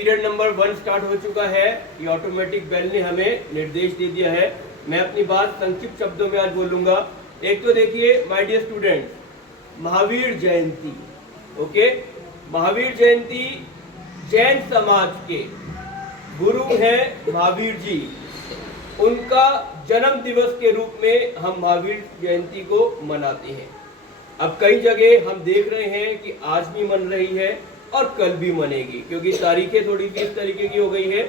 Period number 1 start हो चुका है। ये ऑटोमेटिक बेल ने हमें निर्देश दे दिया है। मैं अपनी बात संक्षिप्त शब्दों में आज बोलूंगा। एक तो देखिए my dear students, Mahavir Jayanti, okay, Mahavir Jayanti Jain Samaj के गुरु हैं महावीर जी। उनका जन्म दिवस के रूप में हम महावीर जयंती को मनाते हैं। अब कई जगह हम देख रहे हैं कि आज भी मन रही है और कल भी मनेगी, क्योंकि तारीखें थोड़ी सी इस तरीके की हो गई है।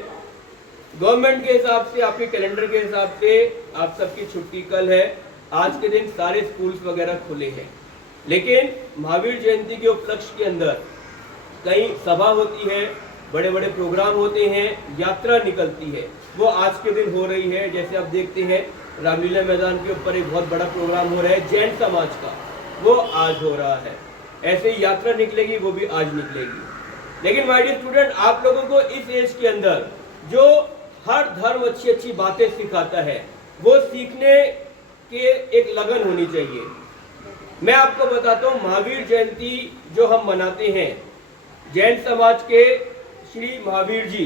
गवर्नमेंट के हिसाब से, आपके कैलेंडर के हिसाब से आप सबकी छुट्टी कल है। आज के दिन सारे स्कूल्स वगैरह खुले हैं, लेकिन महावीर जयंती के उपलक्ष्य के अंदर कई सभा होती है, बड़े बड़े प्रोग्राम होते हैं, यात्रा निकलती है। वो आज के दिन हो रही है। जैसे आप देखते हैं रामलीला मैदान के ऊपर एक बहुत बड़ा प्रोग्राम हो रहा है जैन समाज का, वो आज हो रहा है। ऐसे ही यात्रा निकलेगी, वो भी आज निकलेगी। लेकिन माय डियर स्टूडेंट, आप लोगों को इस एज के अंदर जो हर धर्म अच्छी अच्छी बातें सिखाता है, वो सीखने के एक लगन होनी चाहिए। मैं आपको बताता हूँ, महावीर जयंती जो हम मनाते हैं, जैन समाज के श्री महावीर जी,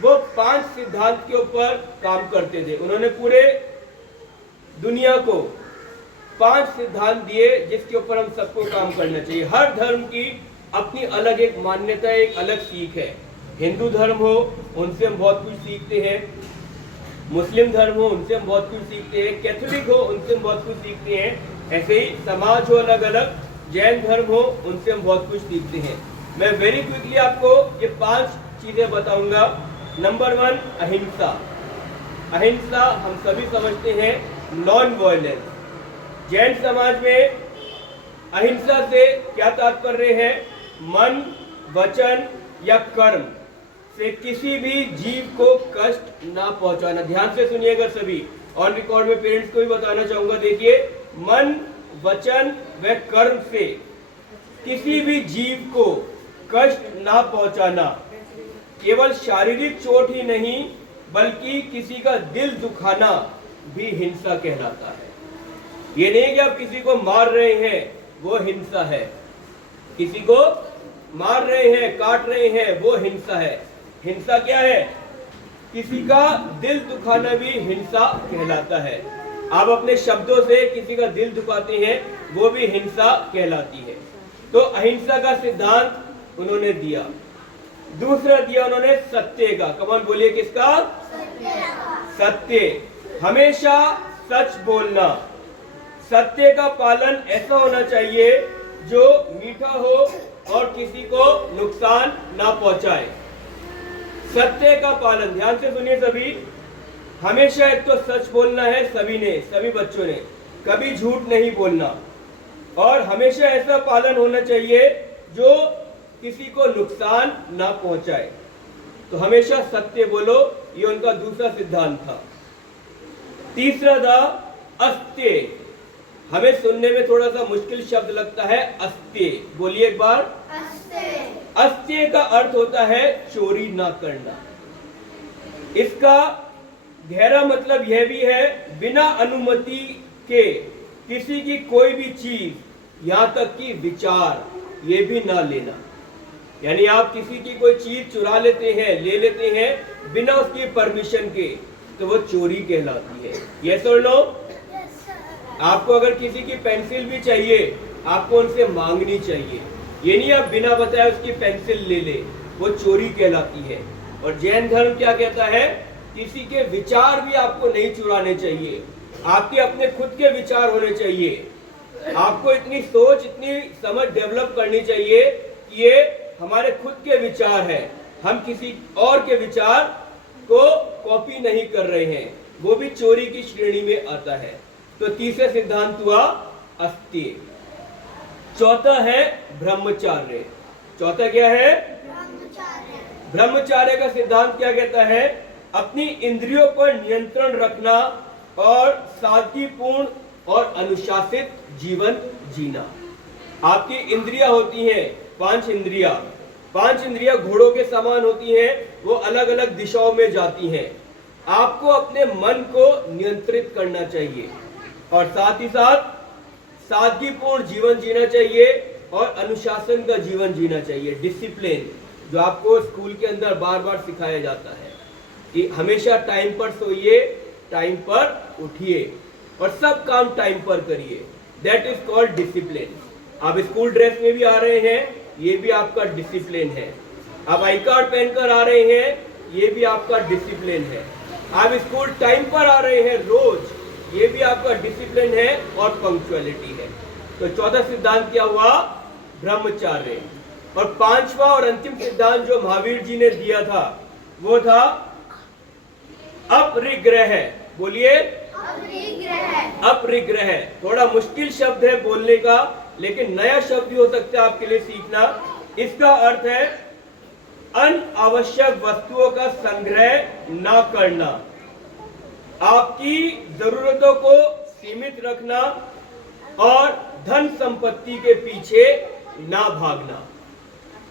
वो 5 सिद्धांत के ऊपर काम करते थे। उन्होंने पूरे दुनिया को 5 सिद्धांत दिए जिसके ऊपर हम सबको काम करना चाहिए। हर धर्म की अपनी अलग एक मान्यता, एक अलग सीख है। हिंदू धर्म हो, उनसे हम बहुत कुछ सीखते हैं। मुस्लिम धर्म हो, उनसे हम बहुत कुछ सीखते हैं। कैथोलिक हो, उनसे हम बहुत कुछ सीखते हैं। ऐसे ही समाज हो अलग अलग, जैन धर्म हो, उनसे हम बहुत कुछ सीखते हैं। मैं वेरी क्विकली आपको ये 5 चीजें बताऊंगा। नंबर 1, अहिंसा। अहिंसा हम सभी समझते हैं, नॉन वायलेंस। जैन समाज में अहिंसा से क्या तात्पर्य है? मन, वचन या कर्म से किसी भी जीव को कष्ट ना पहुंचाना। ध्यान से सुनिएगा सभी, ऑन रिकॉर्ड में पेरेंट्स को भी बताना चाहूंगा। देखिए, मन, वचन व कर्म से किसी भी जीव को कष्ट ना पहुंचाना। केवल शारीरिक चोट ही नहीं, बल्कि किसी का दिल दुखाना भी हिंसा कहलाता है। ये नहीं कि आप किसी को मार रहे हैं, वो हिंसा है। किसी को मार रहे हैं, काट रहे हैं, वो हिंसा है। हिंसा क्या है? किसी का दिल दुखाना भी हिंसा कहलाता है। आप अपने शब्दों से किसी का दिल दुखाते हैं, वो भी हिंसा कहलाती है। तो अहिंसा का सिद्धांत उन्होंने दिया। दूसरा दिया उन्होंने सत्य का। कमान बोलिए, किसका? सत्य। हमेशा सच बोलना। सत्य का पालन ऐसा होना चाहिए जो मीठा हो और किसी को नुकसान ना पहुंचाए। सत्य का पालन, ध्यान से सुनिए सभी। हमेशा एक तो सच बोलना है सभी ने, सभी बच्चों ने, कभी झूठ नहीं बोलना। और हमेशा ऐसा पालन होना चाहिए जो किसी को नुकसान ना पहुंचाए। तो हमेशा सत्य बोलो, ये उनका दूसरा सिद्धांत था। तीसरा था अस्त्य। हमें सुनने में थोड़ा सा मुश्किल शब्द लगता है, अस्त्य। बोलिए एक बार, अस्त्य। अस्त्य का अर्थ होता है चोरी ना करना। इसका गहरा मतलब यह भी है, बिना अनुमति के किसी की कोई भी चीज, यहां तक कि विचार, ये भी ना लेना। यानी आप किसी की कोई चीज चुरा लेते हैं, ले लेते हैं बिना उसकी परमिशन के, तो वो चोरी कहलाती है। यस और नो? आपको अगर किसी की पेंसिल भी चाहिए, आपको उनसे मांगनी चाहिए। ये नहीं आप बिना बताए उसकी पेंसिल ले ले, वो चोरी कहलाती है। और जैन धर्म क्या कहता है? किसी के विचार भी आपको नहीं चुराने चाहिए। आपके अपने खुद के विचार होने चाहिए। आपको इतनी सोच, इतनी समझ डेवलप करनी चाहिए कि ये हमारे खुद के विचार हैं, हम किसी और के विचार को कॉपी नहीं कर रहे हैं। वो भी चोरी की श्रेणी में आता है। तो तीसरा सिद्धांत हुआ अस्त्य। चौथा है ब्रह्मचार्य। चौथा क्या है? ब्रह्मचार्य। ब्रह्मचार्य का सिद्धांत क्या कहता है? अपनी इंद्रियों पर नियंत्रण रखना और सादगीपूर्ण और अनुशासित जीवन जीना। आपकी इंद्रियां होती हैं 5 इंद्रियां। 5 इंद्रियां घोड़ों के समान होती हैं, वो अलग अलग दिशाओं में जाती हैं। आपको अपने मन को नियंत्रित करना चाहिए और साथ ही साथ सादगीपूर्ण जीवन जीना चाहिए और अनुशासन का जीवन जीना चाहिए, डिसिप्लिन। जो आपको स्कूल के अंदर बार बार सिखाया जाता है कि हमेशा टाइम पर सोइए, टाइम पर उठिए और सब काम टाइम पर करिए। That is called discipline. आप स्कूल ड्रेस में भी आ रहे हैं, ये भी आपका डिसिप्लिन है। आप आई कार्ड पहनकर आ रहे हैं, ये भी आपका डिसिप्लिन है। आप स्कूल टाइम पर आ रहे हैं रोज, ये भी आपका डिसिप्लिन है और पंक्चुअलिटी है। तो चौथा सिद्धांत क्या हुआ? ब्रह्मचर्य। और पांचवा और अंतिम सिद्धांत जो महावीर जी ने दिया था वो था अपरिग्रह। बोलिए, अपरिग्रह। थोड़ा मुश्किल शब्द है बोलने का, लेकिन नया शब्द भी हो सकता है आपके लिए सीखना। इसका अर्थ है अनावश्यक वस्तुओं का संग्रह ना करना, आपकी जरूरतों को सीमित रखना और धन संपत्ति के पीछे ना भागना।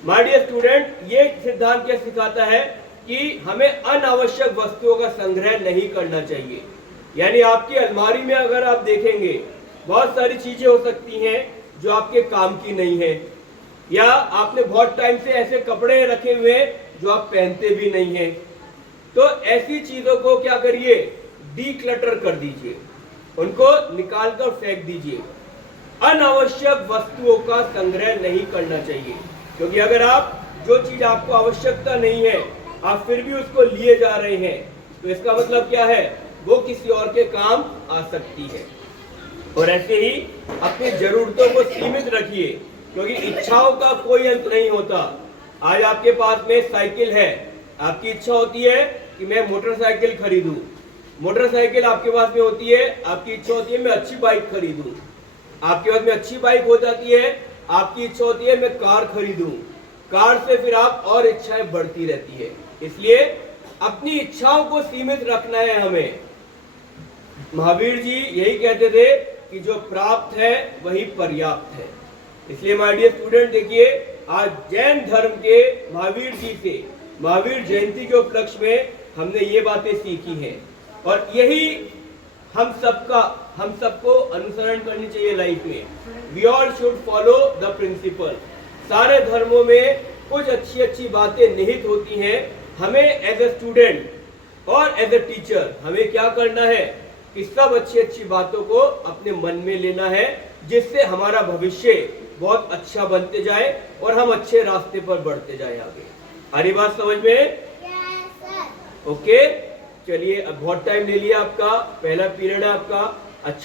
माय डियर स्टूडेंट, ये सिद्धांत क्या सिखाता है कि हमें अनावश्यक वस्तुओं का संग्रह नहीं करना चाहिए। यानी आपकी अलमारी में अगर आप देखेंगे, बहुत सारी चीजें हो सकती हैं जो आपके काम की नहीं है, या आपने बहुत टाइम से ऐसे कपड़े रखे हुए हैं जो आप पहनते भी नहीं हैं। तो ऐसी चीजों को क्या करिए? डीक्लटर कर दीजिए, उनको निकाल कर फेंक दीजिए। अनावश्यक वस्तुओं का संग्रह नहीं करना चाहिए, क्योंकि अगर आप जो चीज आपको आवश्यकता नहीं है आप फिर भी उसको लिए जा रहे हैं, तो इसका मतलब क्या है? वो किसी और के काम आ सकती है। और ऐसे ही अपनी जरूरतों को सीमित रखिए, क्योंकि इच्छाओं का कोई अंत नहीं होता। आज आपके पास में साइकिल है, आपकी इच्छा होती है कि मैं मोटरसाइकिल खरीदूं। मोटरसाइकिल आपके पास में होती है, आपकी इच्छा होती है मैं अच्छी बाइक खरीदूं। आपके पास में अच्छी बाइक हो जाती है, आपकी इच्छा होती है मैं कार खरीदूं। कार से फिर आप और इच्छाएं बढ़ती रहती है। इसलिए अपनी इच्छाओं को सीमित रखना है हमें। महावीर जी यही कहते थे कि जो प्राप्त है वही पर्याप्त है। इसलिए माय डियर स्टूडेंट, देखिए आज जैन धर्म के महावीर जी से महावीर जयंती के उपलक्ष्य में हमने ये बातें सीखी हैं, और यही हम सबको अनुसरण करनी चाहिए लाइफ में। We all should follow the principle. सारे धर्मों में कुछ अच्छी अच्छी बातें निहित होती हैं। हमें एज ए स्टूडेंट और एज ए टीचर हमें क्या करना है कि सब अच्छी अच्छी बातों को अपने मन में लेना है, जिससे हमारा भविष्य बहुत अच्छा बनते जाए और हम अच्छे रास्ते पर बढ़ते जाए आगे। आ रही बात समझ में? ओके, चलिए अब बहुत टाइम ले लिया आपका, पहला पीरियड है आपका। अच्छे